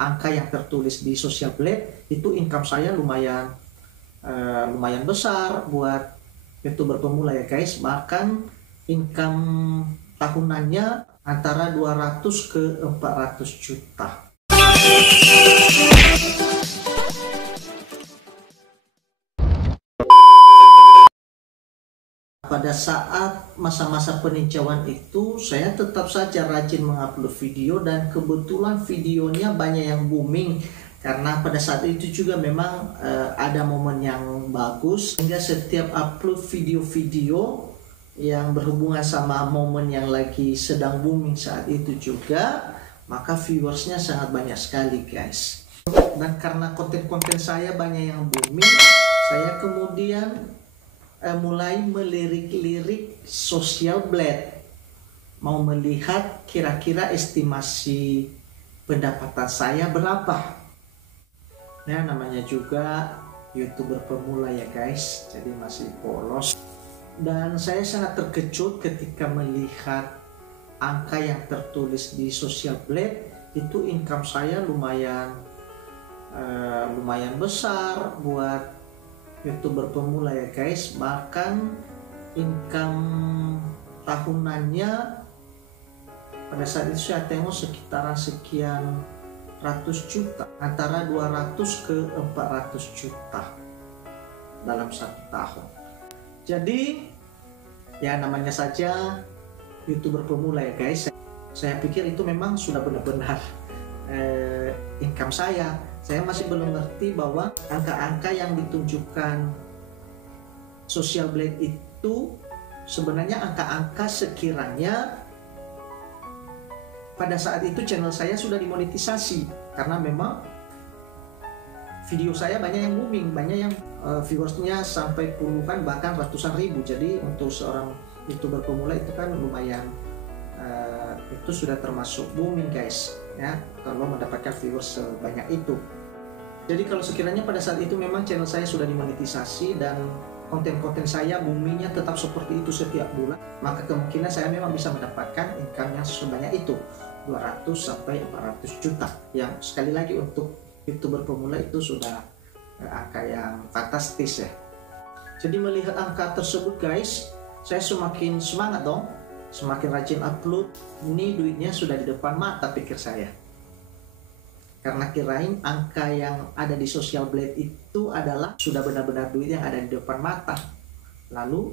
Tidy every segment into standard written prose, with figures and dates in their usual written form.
angka yang tertulis di Social Blade itu income saya lumayan besar buat YouTuber pemula ya guys. Bahkan income tahunannya antara 200 ke 400 juta. Pada saat masa-masa peninjauan itu, saya tetap saja rajin mengupload video dan kebetulan videonya banyak yang booming. Karena pada saat itu juga memang ada momen yang bagus, sehingga setiap upload video-video yang berhubungan sama momen yang lagi sedang booming saat itu juga, maka viewersnya sangat banyak sekali guys. Dan karena konten-konten saya banyak yang booming, saya kemudian mulai melirik-lirik Social Blade, mau melihat kira-kira estimasi pendapatan saya berapa. Nah, namanya juga YouTuber pemula ya guys, jadi masih polos. Dan saya sangat terkejut ketika melihat angka yang tertulis di Social Blade itu income saya lumayan besar buat YouTuber pemula ya guys. Bahkan income tahunannya pada saat itu saya tengok sekitaran sekian ratus juta, antara 200 ke 400 juta dalam satu tahun. Jadi ya namanya saja YouTuber pemula ya guys. Saya pikir itu memang sudah benar-benar income saya. Saya masih belum ngerti bahwa angka-angka yang ditunjukkan Social Blade itu sebenarnya angka-angka sekiranya pada saat itu channel saya sudah dimonetisasi, karena memang video saya banyak yang booming, banyak yang viewersnya sampai puluhan bahkan ratusan ribu. Jadi untuk seorang YouTuber pemula itu kan lumayan, itu sudah termasuk booming guys ya, kalau mendapatkan viewers sebanyak itu. Jadi kalau sekiranya pada saat itu memang channel saya sudah dimonetisasi dan konten-konten saya boomingnya tetap seperti itu setiap bulan, maka kemungkinan saya memang bisa mendapatkan income yang sebanyak itu, 200 sampai 400 juta. Yang sekali lagi untuk YouTuber pemula itu sudah angka yang fantastis ya. Jadi melihat angka tersebut guys, saya semakin semangat dong, semakin rajin upload. Ini duitnya sudah di depan mata pikir saya. Karena kirain angka yang ada di Social Blade itu adalah sudah benar-benar duit yang ada di depan mata. Lalu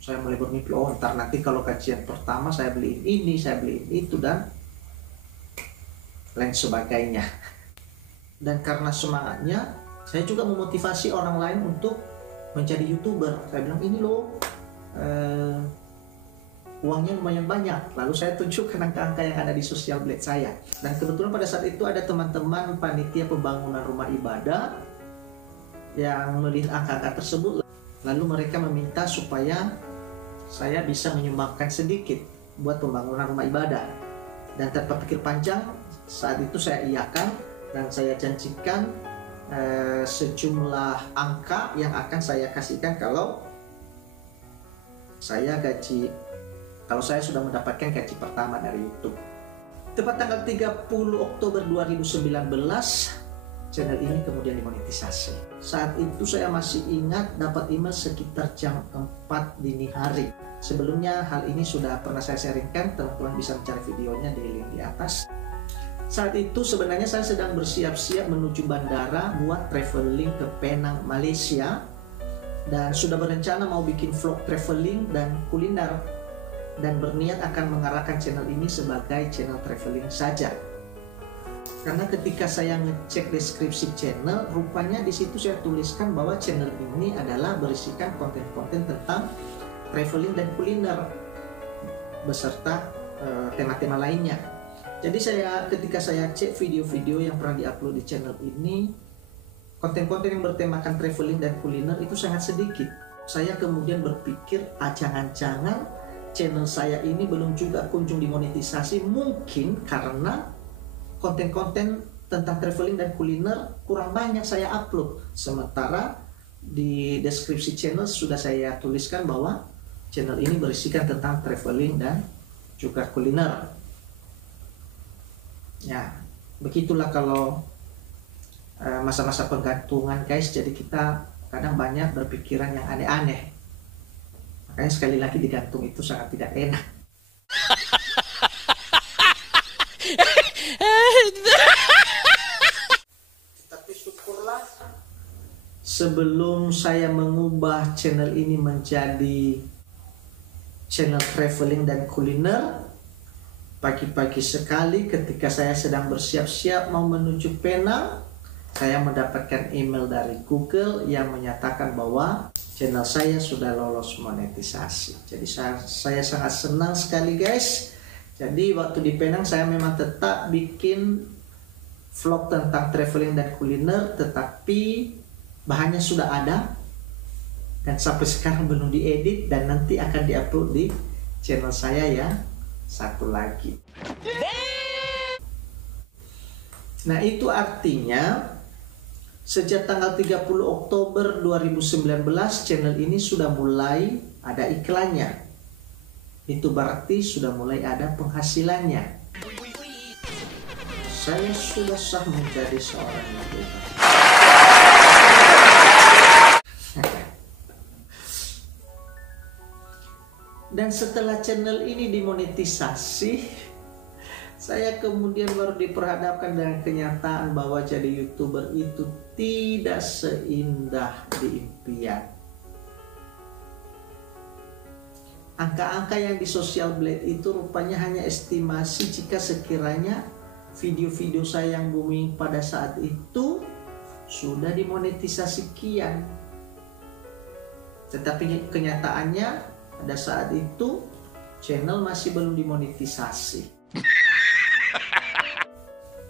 saya mulai bermimpi, oh ntar nanti kalau kajian pertama saya beliin ini, saya beliin itu dan lain sebagainya. Dan karena semangatnya, saya juga memotivasi orang lain untuk menjadi YouTuber. Saya bilang ini loh, uangnya lumayan banyak. Lalu saya tunjukkan angka-angka yang ada di Social Blade saya. Dan kebetulan pada saat itu ada teman-teman panitia pembangunan rumah ibadah yang melihat angka-angka tersebut. Lalu mereka meminta supaya saya bisa menyumbangkan sedikit buat pembangunan rumah ibadah. Dan tanpa pikir panjang, saat itu saya iakan dan saya janjikan sejumlah angka yang akan saya kasihkan kalau saya sudah mendapatkan gaji pertama dari YouTube. Tepat tanggal 30 Oktober 2019, channel ini kemudian dimonetisasi. Saat itu saya masih ingat dapat email sekitar jam 4 dini hari. Sebelumnya hal ini sudah pernah saya sharingkan, teman-teman bisa mencari videonya di link di atas. Saat itu sebenarnya saya sedang bersiap-siap menuju bandara buat traveling ke Penang, Malaysia. Dan sudah berencana mau bikin vlog traveling dan kuliner, dan berniat akan mengarahkan channel ini sebagai channel traveling saja. Karena ketika saya ngecek deskripsi channel, rupanya di situ saya tuliskan bahwa channel ini adalah berisikan konten-konten tentang traveling dan kuliner beserta tema-tema lainnya. Jadi ketika saya cek video-video yang pernah diupload di channel ini, konten-konten yang bertemakan traveling dan kuliner itu sangat sedikit. Saya kemudian berpikir, jangan-jangan channel saya ini belum juga kunjung dimonetisasi, mungkin karena konten-konten tentang traveling dan kuliner kurang banyak saya upload. Sementara di deskripsi channel sudah saya tuliskan bahwa channel ini berisikan tentang traveling dan juga kuliner. Ya, Begitulah kalau masa-masa penggantungan guys, jadi kita kadang banyak berpikiran yang aneh-aneh. Makanya sekali lagi digantung itu sangat tidak enak. Tapi syukurlah, sebelum saya mengubah channel ini menjadi channel traveling dan kuliner, pagi-pagi sekali ketika saya sedang bersiap-siap mau menuju Penang, saya mendapatkan email dari Google yang menyatakan bahwa channel saya sudah lolos monetisasi. Jadi saya sangat senang sekali guys. Jadi waktu di Penang saya memang tetap bikin vlog tentang traveling dan kuliner, tetapi bahannya sudah ada dan sampai sekarang belum diedit, dan nanti akan diupload di channel saya yang satu lagi. Nah, itu artinya sejak tanggal 30 Oktober 2019 channel ini sudah mulai ada iklannya. Itu berarti sudah mulai ada penghasilannya. Saya sudah sah menjadi seorang YouTuber. Dan setelah channel ini dimonetisasi, saya kemudian baru diperhadapkan dengan kenyataan bahwa jadi YouTuber itu tidak seindah di impian. Angka-angka yang di Social Blade itu rupanya hanya estimasi jika sekiranya video-video saya yang booming pada saat itu sudah dimonetisasi sekian. Tetapi kenyataannya pada saat itu channel masih belum dimonetisasi.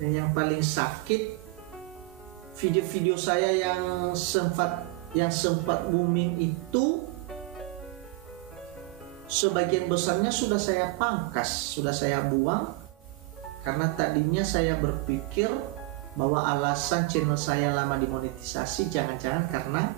Dan yang paling sakit, video-video saya yang sempat booming itu sebagian besarnya sudah saya pangkas, sudah saya buang, karena tadinya saya berpikir bahwa alasan channel saya lama dimonetisasi jangan-jangan karena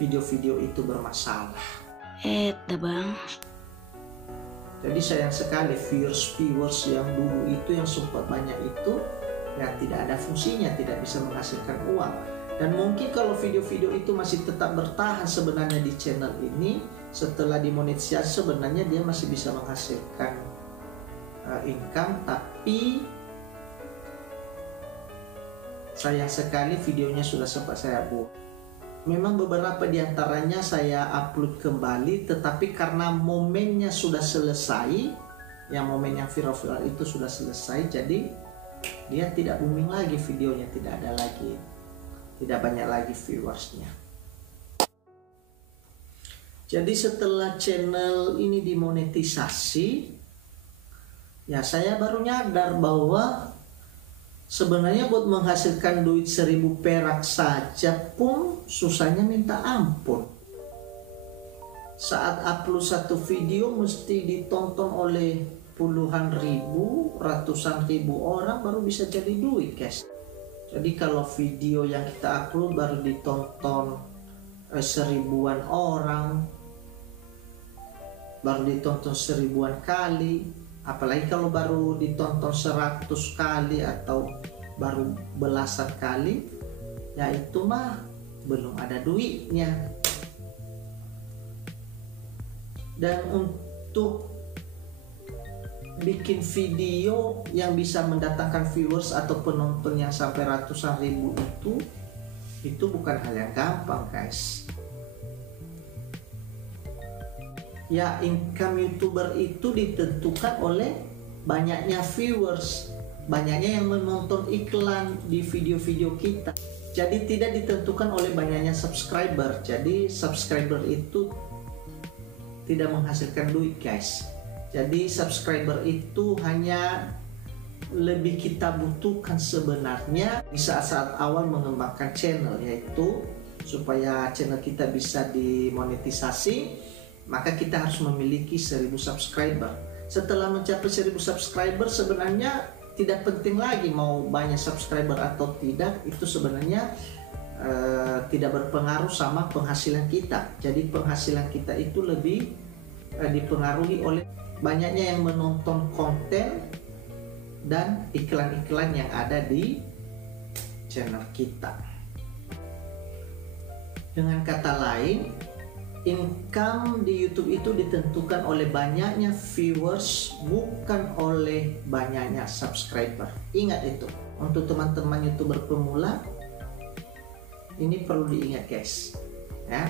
video-video itu bermasalah. Bang. Jadi sayang sekali viewers yang dulu itu yang sempat banyak itu yang tidak ada fungsinya, tidak bisa menghasilkan uang. Dan mungkin kalau video-video itu masih tetap bertahan sebenarnya di channel ini, setelah dimonetisasi sebenarnya dia masih bisa menghasilkan income, tapi sayang sekali videonya sudah sempat saya buang. Memang beberapa diantaranya saya upload kembali, tetapi karena momennya sudah selesai, yang momen yang viral-viral itu sudah selesai, jadi dia tidak booming lagi videonya, tidak ada lagi, tidak banyak lagi viewersnya. Jadi setelah channel ini dimonetisasi, ya saya baru nyadar bahwa sebenarnya buat menghasilkan duit 1000 perak saja pun susahnya minta ampun. Saat upload satu video mesti ditonton oleh puluhan ribu, ratusan ribu orang baru bisa jadi duit guys. Jadi kalau video yang kita upload baru ditonton 1000-an orang, baru ditonton 1000-an kali, apalagi kalau baru ditonton 100 kali atau baru belasan kali, ya itu mah belum ada duitnya. Dan untuk bikin video yang bisa mendatangkan viewers atau penonton yang sampai ratusan ribu itu bukan hal yang gampang guys. Ya, income YouTuber itu ditentukan oleh banyaknya viewers, banyaknya yang menonton iklan di video-video kita. Jadi tidak ditentukan oleh banyaknya subscriber. Jadi subscriber itu tidak menghasilkan duit guys. Jadi subscriber itu hanya lebih kita butuhkan sebenarnya di saat-saat awal mengembangkan channel, yaitu supaya channel kita bisa dimonetisasi, maka kita harus memiliki 1000 subscriber. Setelah mencapai 1000 subscriber sebenarnya tidak penting lagi mau banyak subscriber atau tidak, itu sebenarnya tidak berpengaruh sama penghasilan kita. Jadi penghasilan kita itu lebih dipengaruhi oleh banyaknya yang menonton konten dan iklan-iklan yang ada di channel kita. Dengan kata lain, income di YouTube itu ditentukan oleh banyaknya viewers, bukan oleh banyaknya subscriber. Ingat itu. Untuk teman-teman YouTuber pemula, ini perlu diingat guys, ya.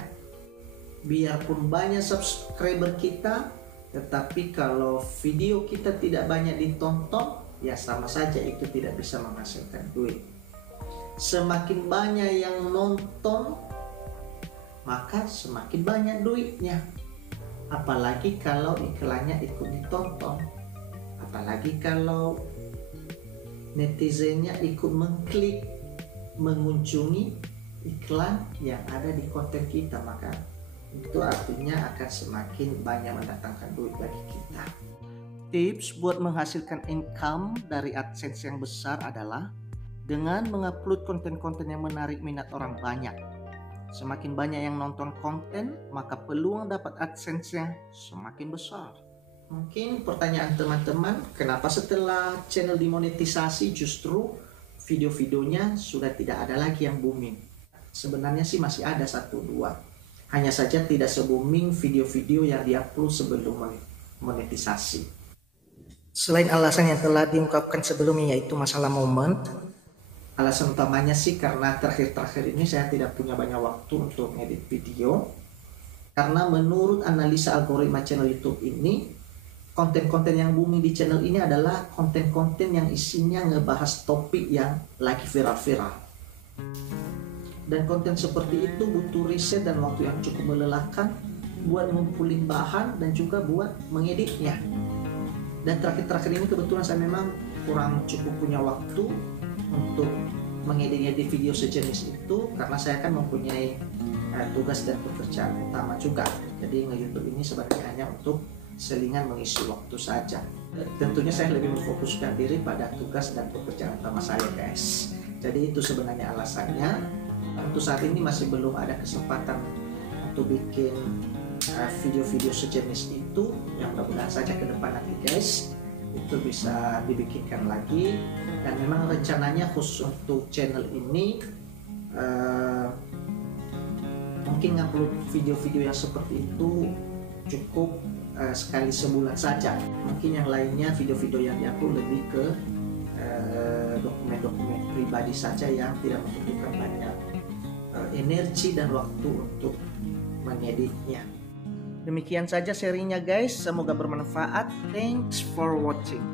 Biarpun banyak subscriber kita, tetapi kalau video kita tidak banyak ditonton, ya sama saja itu tidak bisa menghasilkan duit. Semakin banyak yang nonton, maka semakin banyak duitnya. Apalagi kalau iklannya ikut ditonton, apalagi kalau netizennya ikut mengklik, mengunjungi iklan yang ada di konten kita, maka itu artinya akan semakin banyak mendatangkan duit bagi kita. Tips buat menghasilkan income dari AdSense yang besar adalah dengan mengupload konten-konten yang menarik minat orang banyak. Semakin banyak yang nonton konten, maka peluang dapat AdSense-nya semakin besar. Mungkin pertanyaan teman-teman, kenapa setelah channel dimonetisasi justru video-videonya sudah tidak ada lagi yang booming? Sebenarnya sih masih ada 1-2. Hanya saja tidak se-booming video-video yang diupload sebelum monetisasi. Selain alasan yang telah diungkapkan sebelumnya, yaitu masalah momen, alasan utamanya sih karena terakhir-terakhir ini saya tidak punya banyak waktu untuk edit video. Karena menurut analisa algoritma channel YouTube ini, konten-konten yang booming di channel ini adalah konten-konten yang isinya ngebahas topik yang lagi viral-viral. Dan konten seperti itu butuh riset dan waktu yang cukup melelahkan buat ngumpulin bahan dan juga buat mengeditnya. Dan terakhir-terakhir ini kebetulan saya memang kurang cukup punya waktu untuk mengedit video sejenis itu, karena saya kan mempunyai tugas dan pekerjaan utama juga. Jadi nge-YouTube ini sebenarnya hanya untuk selingan mengisi waktu saja. Tentunya saya lebih memfokuskan diri pada tugas dan pekerjaan utama saya guys. Jadi itu sebenarnya alasannya. Untuk saat ini masih belum ada kesempatan untuk bikin video-video sejenis itu. Yang mudah-mudahan saja ke depan nanti guys itu bisa dibikinkan lagi. Dan memang rencananya khusus untuk channel ini mungkin ngupload video-video yang seperti itu cukup sekali sebulan saja. Mungkin yang lainnya video-video yang diupload lebih ke dokumen-dokumen pribadi saja yang tidak membutuhkan banyak energi dan waktu untuk mengeditnya. Demikian saja serinya guys, semoga bermanfaat. Thanks for watching.